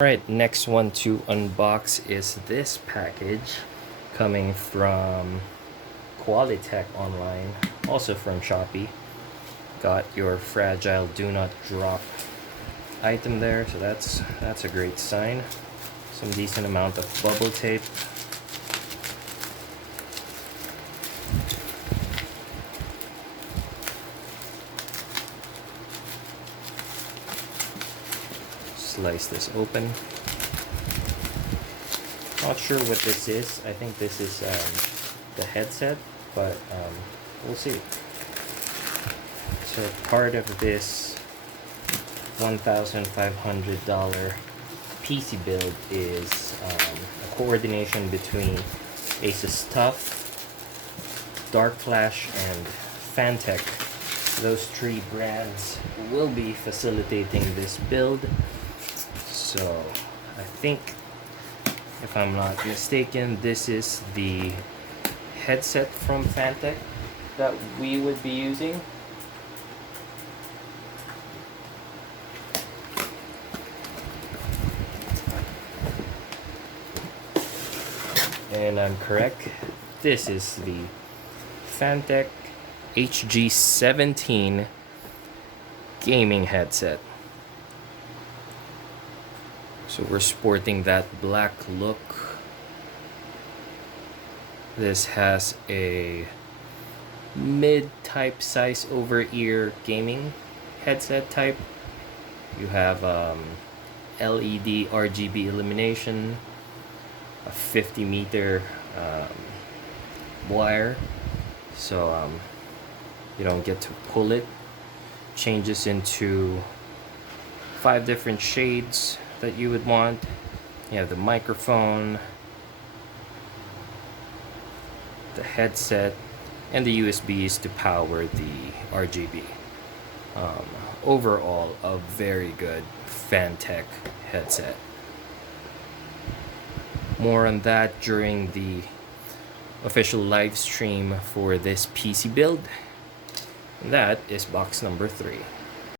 Alright, next one to unbox is this package coming from Qualitech online, also from Shopee. Got your fragile do not drop item there, so that's a great sign. Some decent amount of bubble tape. Slice this open. Not sure what this is. I think this is the headset, but we'll see. So part of this $1,500 PC build is a coordination between Asus TUF, Dark Flash, and Fantech. Those three brands will be facilitating this build. So I think, if I'm not mistaken, this is the headset from Fantech that we would be using. And I'm correct, this is the Fantech HG17 gaming headset. So we're sporting that black look. This has a mid-type size over-ear gaming headset type. You have LED RGB illumination, a 50-meter wire, so you don't get to pull it. Changes into 5 different shades that you would want. You have the microphone, the headset, and the USBs to power the RGB. Overall, a very good Fantech headset. More on that during the official live stream for this PC build. And that is box number 3.